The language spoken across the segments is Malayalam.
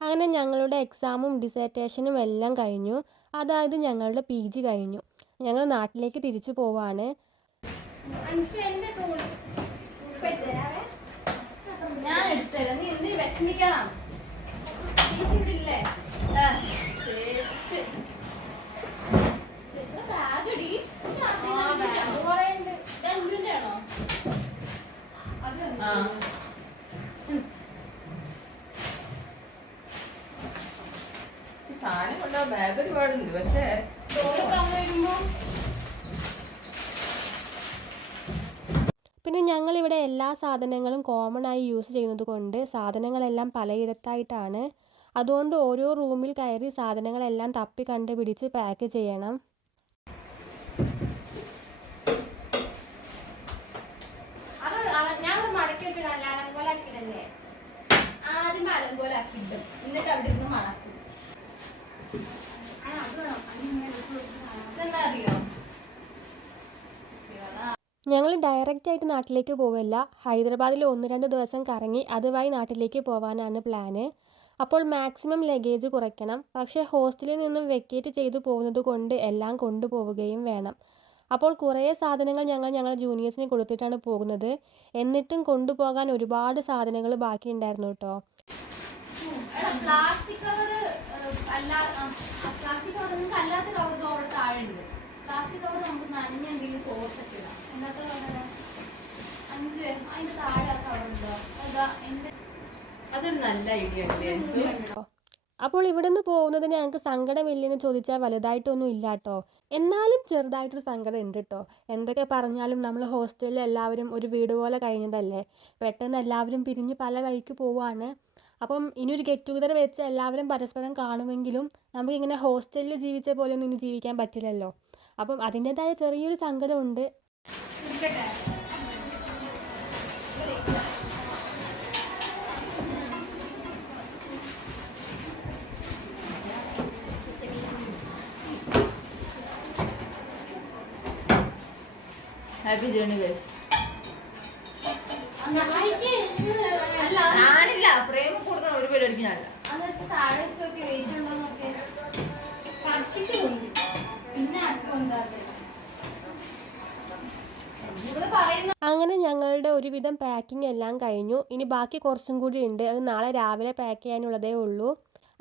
അങ്ങനെ ഞങ്ങളുടെ എക്സാമും ഡിസർട്ടേഷനും എല്ലാം കഴിഞ്ഞു. അതായത് ഞങ്ങളുടെ PG കഴിഞ്ഞു. ഞങ്ങൾ നാട്ടിലേക്ക് തിരിച്ചു പോവാണ്. സാധനം കൊണ്ടോ ബാഗ് ഒരുപാടുണ്ട്. പക്ഷേ പിന്നെ ഞങ്ങളിവിടെ എല്ലാ സാധനങ്ങളും കോമൺ ആയി യൂസ് ചെയ്യുന്നത് കൊണ്ട് സാധനങ്ങളെല്ലാം പലയിടത്തായിട്ടാണ്. അതുകൊണ്ട് ഓരോ റൂമിൽ കയറി സാധനങ്ങളെല്ലാം തപ്പി കണ്ടുപിടിച്ച് പാക്ക് ചെയ്യണം. എന്നിട്ട് അവിടെ ഇരുന്ന് മടക്കും. അറിയോ, ഞങ്ങൾ ഡയറക്റ്റ് ആയിട്ട് നാട്ടിലേക്ക് പോവില്ല. ഹൈദരാബാദിൽ 1-2 ദിവസം കറങ്ങി അതുവഴി നാട്ടിലേക്ക് പോകാനാണ് പ്ലാന്. അപ്പോൾ മാക്സിമം ലഗേജ് കുറയ്ക്കണം. പക്ഷേ ഹോസ്റ്റലിൽ നിന്നും വെക്കേറ്റ് ചെയ്തു പോകുന്നത് കൊണ്ട് എല്ലാം കൊണ്ടുപോവുകയും വേണം. അപ്പോൾ കുറേ സാധനങ്ങൾ ഞങ്ങൾ ജൂനിയേഴ്സിന് കൊടുത്തിട്ടാണ് പോകുന്നത്. എന്നിട്ടും കൊണ്ടുപോകാൻ ഒരുപാട് സാധനങ്ങൾ ബാക്കിയുണ്ടായിരുന്നു കേട്ടോ. പ്ലാസ്റ്റിക് കവർ അല്ലാത്ത കവർ താഴെ ഉണ്ട്. പ്ലാസ്റ്റിക് കവർ നമുക്ക് നനഞ്ഞ എന്തെങ്കിലും കോർത്തിട്ടില്ല. എന്താ അതിന്റെ താഴെ കവറുണ്ടോ? അതൊരു നല്ല ഐഡിയ ഉണ്ട്. അപ്പോൾ ഇവിടുന്ന് പോകുന്നത് ഞങ്ങൾക്ക് സങ്കടമില്ലെന്ന് ചോദിച്ചാൽ വലുതായിട്ടൊന്നും ഇല്ല കേട്ടോ. എന്നാലും ചെറുതായിട്ടൊരു സങ്കടം ഉണ്ട് കേട്ടോ. എന്തൊക്കെ പറഞ്ഞാലും നമ്മൾ ഹോസ്റ്റലിൽ എല്ലാവരും ഒരു വീട് പോലെ കഴിഞ്ഞതല്ലേ. പെട്ടെന്ന് എല്ലാവരും പിരിഞ്ഞ് പല വഴിക്ക് പോവുകയാണ്. അപ്പം ഇനിയൊരു ഗെറ്റ് ടുഗദർ വെച്ച് എല്ലാവരും പരസ്പരം കാണുമെങ്കിലും നമുക്കിങ്ങനെ ഹോസ്റ്റലിൽ ജീവിച്ച പോലെയൊന്നും ഇനി ജീവിക്കാൻ പറ്റില്ലല്ലോ. അപ്പം അതിൻ്റെതായ ചെറിയൊരു സങ്കടമുണ്ട്. Happy journey guys. ഞാനില്ല ഫ്രെയിം കൊടുക്കണം. ഒരു പേര് അടിക്കാനല്ല. താഴെ വെച്ച് വെയിറ്റ് ഉണ്ടോ നോക്കി. അങ്ങനെ ഞങ്ങളുടെ ഒരുവിധം പാക്കിംഗ് എല്ലാം കഴിഞ്ഞു. ഇനി ബാക്കി കുറച്ചും കൂടി ഉണ്ട്. അത് നാളെ രാവിലെ പാക്ക് ചെയ്യാനുള്ളതേ ഉള്ളൂ.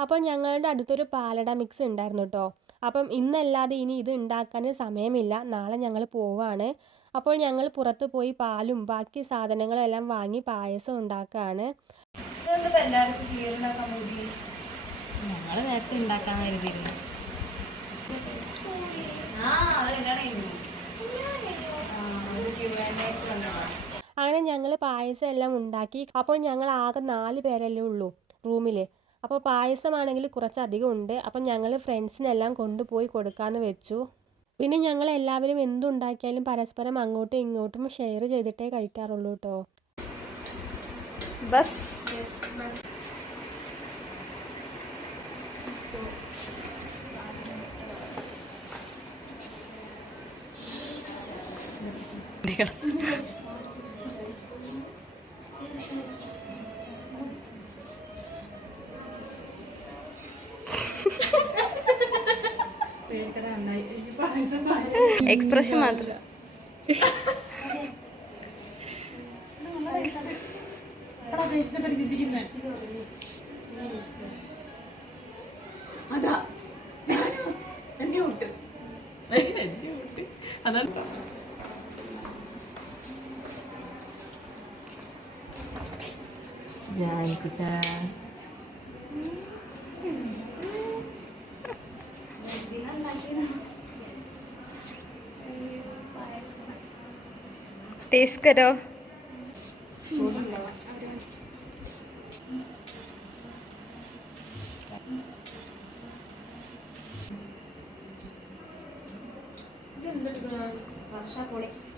അപ്പോൾ ഞങ്ങളുടെ അടുത്തൊരു പാലട മിക്സ് ഉണ്ടായിരുന്നു കേട്ടോ. അപ്പം ഇന്നല്ലാതെ ഇനി ഇത് ഉണ്ടാക്കാൻ സമയമില്ല. നാളെ ഞങ്ങൾ പോവുകയാണ്. അപ്പോൾ ഞങ്ങൾ പുറത്ത് പോയി പാലും ബാക്കി സാധനങ്ങളും എല്ലാം വാങ്ങി പായസം ഉണ്ടാക്കുകയാണ്. ഞങ്ങൾ നേരത്തെ ഉണ്ടാക്കാൻ കരുതിയിരുന്നു. അങ്ങനെ ഞങ്ങൾ പായസം എല്ലാം ഉണ്ടാക്കി. അപ്പോൾ ഞങ്ങൾ ആകെ 4 പേരല്ലേ ഉള്ളൂ റൂമിൽ. അപ്പോൾ പായസമാണെങ്കിൽ കുറച്ചധികം ഉണ്ട്. അപ്പം ഞങ്ങൾ ഫ്രണ്ട്സിനെല്ലാം കൊണ്ടുപോയി കൊടുക്കാമെന്ന് വെച്ചു. പിന്നെ ഞങ്ങൾ എല്ലാവരും എന്തുണ്ടാക്കിയാലും പരസ്പരം അങ്ങോട്ടും ഇങ്ങോട്ടും ഷെയർ ചെയ്തിട്ടേ കഴിക്കാറുള്ളൂ കേട്ടോ. ബസ് എക്സ്പ്രഷൻ മാത്രം. അതാ എന്നെ വിട്ട് അതാണ് ജാനിക്കുട്ടാ. टेस्ट करो.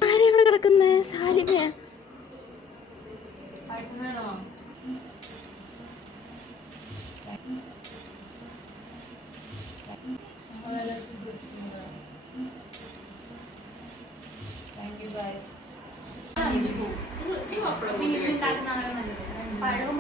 ആരെവിടെ കിടക്കുന്നത്? സാലിക. Thank you guys. പഴവും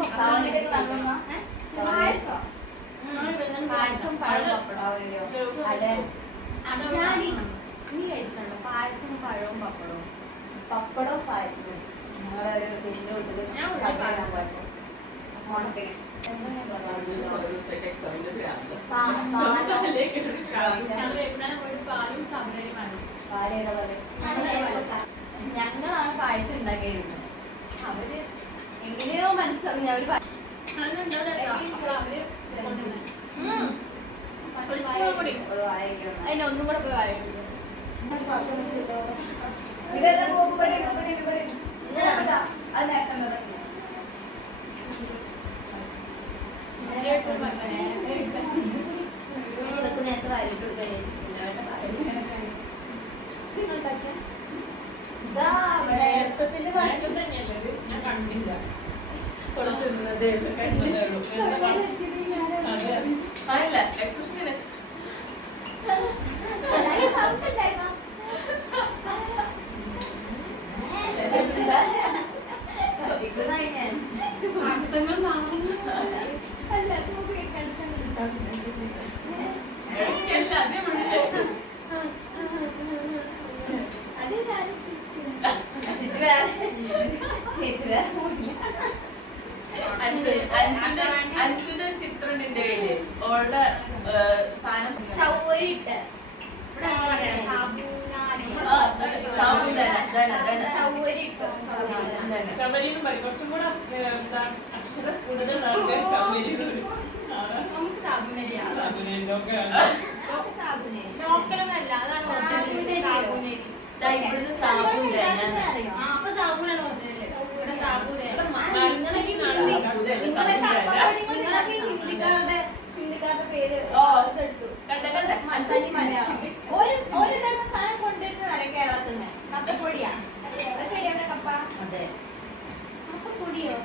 ഞങ്ങളാണ് പായസം ഉണ്ടാക്കിയിരുന്നത്. അവര് എങ്ങനെയോ മനസ്സറിഞ്ഞ അവര് അതിനൊന്നും കൂടെ പോയി വായ നേരത്തെ വായിലിട്ട് അൻസുന്റെ ചിത്രം എന്റെ കയ്യില് ഓളുടെ സാധനം ചവരിട്ട് ഇവിടുന്ന് സാബുന്റെ ഹിന്ദിക്കാരുടെ പേര് മനസ്സിലാക്കി മലയാളം ഒരു തരം സാധനം കൊണ്ടുവരുന്നതാണ് കേരളത്തിൽ നിന്ന്. കപ്പപ്പൊടിയാ കപ്പ. അതെ കപ്പപ്പൊടിയോ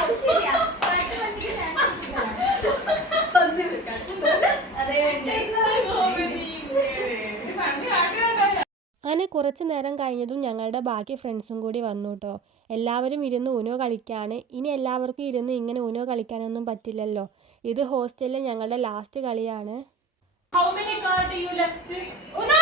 അത് ശരിയാ. അങ്ങനെ കുറച്ച് നേരം കഴിഞ്ഞതും ഞങ്ങളുടെ ബാക്കി ഫ്രണ്ട്സും കൂടി വന്നു കേട്ടോ. എല്ലാവരും ഇരുന്ന് ഊനോ കളിക്കാണ്. ഇനി എല്ലാവർക്കും ഇരുന്ന് ഇങ്ങനെ ഊനോ കളിക്കാനൊന്നും പറ്റില്ലല്ലോ. ഇത് ഹോസ്റ്റലിലെ ഞങ്ങളുടെ ലാസ്റ്റ് കളിയാണ്. How many cards you left? Uno!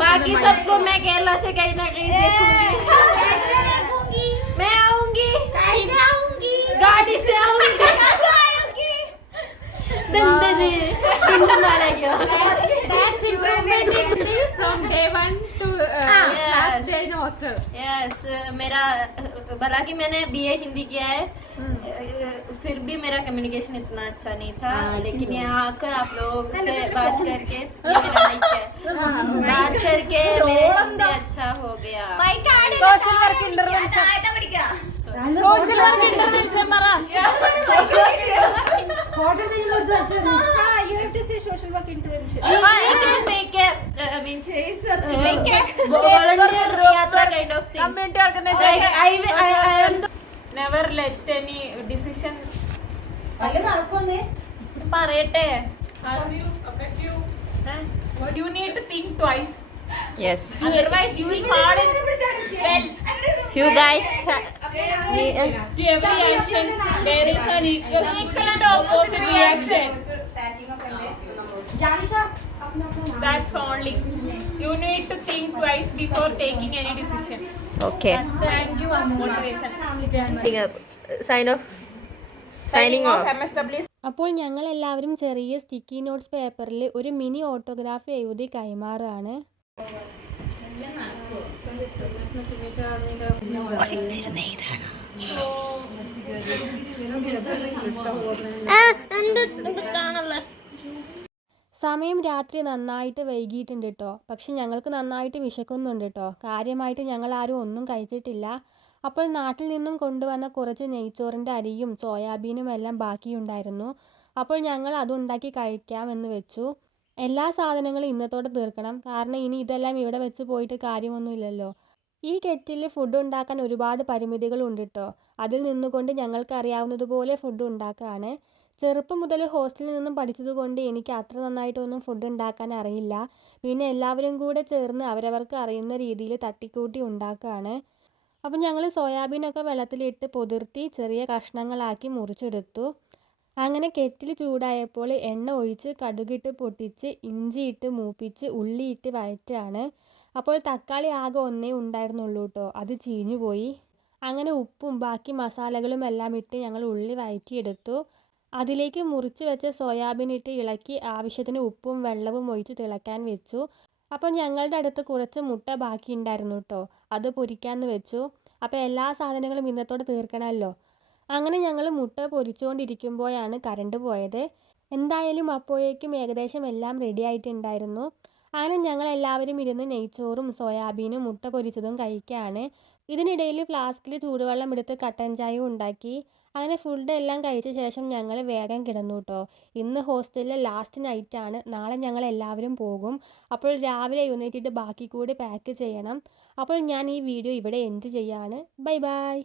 बाकी सबको मैं केरला से कहीं ना कहीं देखूंगी. मैं आऊंगी. कैसे आऊंगी? गाड़ी से आऊंगी. दंदे हिंद मारा गया. That's improvement in me from day 1 to last day in hostel. Yes, मेरा हालांकि मैंने BA हिंदी किया है, फिर भी मेरा कम्युनिकेशन इतना अच्छा नहीं था, लेकिन यहाँ आकर आप लोगों से बात करके ये मेरा माइक है, बात करके मेरे हिंदी अच्छा हो गया. Social work intervention. Social work intervention പറ. You have to say social work intervention. We can make a means volunteer yatra kind of thing. Community organization. I am the Never let any decision. അല്ല നടക്കൊന്നേ പറയട്ടെ. You need to think twice. yes. Otherwise you will fall in well. Few guys. To every action there is an equal and opposite reaction. That's only. You need to think twice before taking any decision. Okay. Thank you and motivation. Signing off. MSW. അപ്പോൾ ഞങ്ങൾ എല്ലാവരും ചെറിയ സ്റ്റിക്കി നോട്ട്സ് പേപ്പറിൽ ഒരു മിനി ഓട്ടോഗ്രാഫ് എഴുതി കൈമാറാണ്. കാണല്ലേ സമയം രാത്രി നന്നായിട്ട് വൈകിയിട്ടുണ്ട് കേട്ടോ. പക്ഷെ ഞങ്ങൾക്ക് നന്നായിട്ട് വിശക്കുന്നുണ്ട് കേട്ടോ. കാര്യമായിട്ട് ഞങ്ങൾ ആരും ഒന്നും കഴിച്ചിട്ടില്ല. അപ്പോൾ നാട്ടിൽ നിന്നും കൊണ്ടുവന്ന കുറച്ച് നെയ്ച്ചോറിൻ്റെ അരിയും സോയാബീനും എല്ലാം ബാക്കിയുണ്ടായിരുന്നു. അപ്പോൾ ഞങ്ങൾ അതുണ്ടാക്കി കഴിക്കാമെന്ന് വെച്ചു. എല്ലാ സാധനങ്ങളും ഇന്നത്തോടെ തീർക്കണം, കാരണം ഇനി ഇതെല്ലാം ഇവിടെ വെച്ച് പോയിട്ട് കാര്യമൊന്നുമില്ലല്ലോ. ഈ കെറ്റിൽ ഫുഡ് ഉണ്ടാക്കാൻ ഒരുപാട് പരിമിതികളുണ്ട് കേട്ടോ. അതിൽ നിന്നുകൊണ്ട് ഞങ്ങൾക്ക് അറിയാവുന്നതുപോലെ ഫുഡ് ഉണ്ടാക്കുകയാണ്. ചെറുപ്പം മുതൽ ഹോസ്റ്റലിൽ നിന്നും പഠിച്ചതുകൊണ്ട് എനിക്ക് അത്ര നന്നായിട്ടൊന്നും ഫുഡ് ഉണ്ടാക്കാൻ അറിയില്ല. പിന്നെ എല്ലാവരും കൂടെ ചേർന്ന് അവരവർക്ക് അറിയുന്ന രീതിയിൽ തട്ടിക്കൂട്ടി ഉണ്ടാക്കുകയാണ്. അപ്പം ഞങ്ങൾ സോയാബീനൊക്കെ വെള്ളത്തിലിട്ട് പൊതിർത്തി ചെറിയ കഷ്ണങ്ങളാക്കി മുറിച്ചെടുത്തു. അങ്ങനെ കെറ്റിൽ ചൂടായപ്പോൾ എണ്ണ ഒഴിച്ച് കടുകിട്ട് പൊട്ടിച്ച് ഇഞ്ചിയിട്ട് മൂപ്പിച്ച് ഉള്ളിയിട്ട് വഴറ്റുകയാണ്. അപ്പോൾ തക്കാളി ആകെ ഒന്നേ ഉണ്ടായിരുന്നുള്ളൂ കേട്ടോ, അത് ചീഞ്ഞു പോയി. അങ്ങനെ ഉപ്പും ബാക്കി മസാലകളും എല്ലാം ഇട്ട് ഞങ്ങൾ ഉള്ളി വഴറ്റിയെടുത്തു. അതിലേക്ക് മുറിച്ച് വെച്ച സോയാബീൻ ഇട്ട് ഇളക്കി ആവശ്യത്തിന് ഉപ്പും വെള്ളവും ഒഴിച്ച് തിളയ്ക്കാൻ വെച്ചു. അപ്പോൾ ഞങ്ങളുടെ അടുത്ത് കുറച്ച് മുട്ട ബാക്കി ഉണ്ടായിരുന്നു കേട്ടോ, അത് പൊരിക്കാമെന്ന് വെച്ചു. അപ്പോൾ എല്ലാ സാധനങ്ങളും ഇന്നത്തോടെ തീർക്കണമല്ലോ. അങ്ങനെ ഞങ്ങൾ മുട്ട പൊരിച്ചുകൊണ്ടിരിക്കുമ്പോഴാണ് കറണ്ട് പോയത്. എന്തായാലും അപ്പോഴേക്കും ഏകദേശം എല്ലാം റെഡി ആയിട്ടുണ്ടായിരുന്നു. അങ്ങനെ ഞങ്ങൾ എല്ലാവരും ഇരുന്ന് നെയ്ച്ചോറും സോയാബീനും മുട്ട പൊരിച്ചതും കഴിക്കുകയാണ്. ഇതിനിടയിൽ ഫ്ലാസ്കിൽ ചൂടുവെള്ളം എടുത്ത് കട്ടൻ ചായ ഉണ്ടാക്കി. അങ്ങനെ ഫുഡ് എല്ലാം കഴിച്ച ശേഷം ഞങ്ങൾ വേഗം കിടന്നു കേട്ടോ. ഇന്ന് ഹോസ്റ്റലിലെ ലാസ്റ്റ് നൈറ്റാണ്. നാളെ ഞങ്ങൾ എല്ലാവരും പോകും. അപ്പോൾ രാവിലെ എഴുന്നേറ്റിട്ട് ബാക്കി കൂടി പാക്ക് ചെയ്യണം. അപ്പോൾ ഞാൻ ഈ വീഡിയോ ഇവിടെ എൻഡ് ചെയ്യാണ്. Bye bye.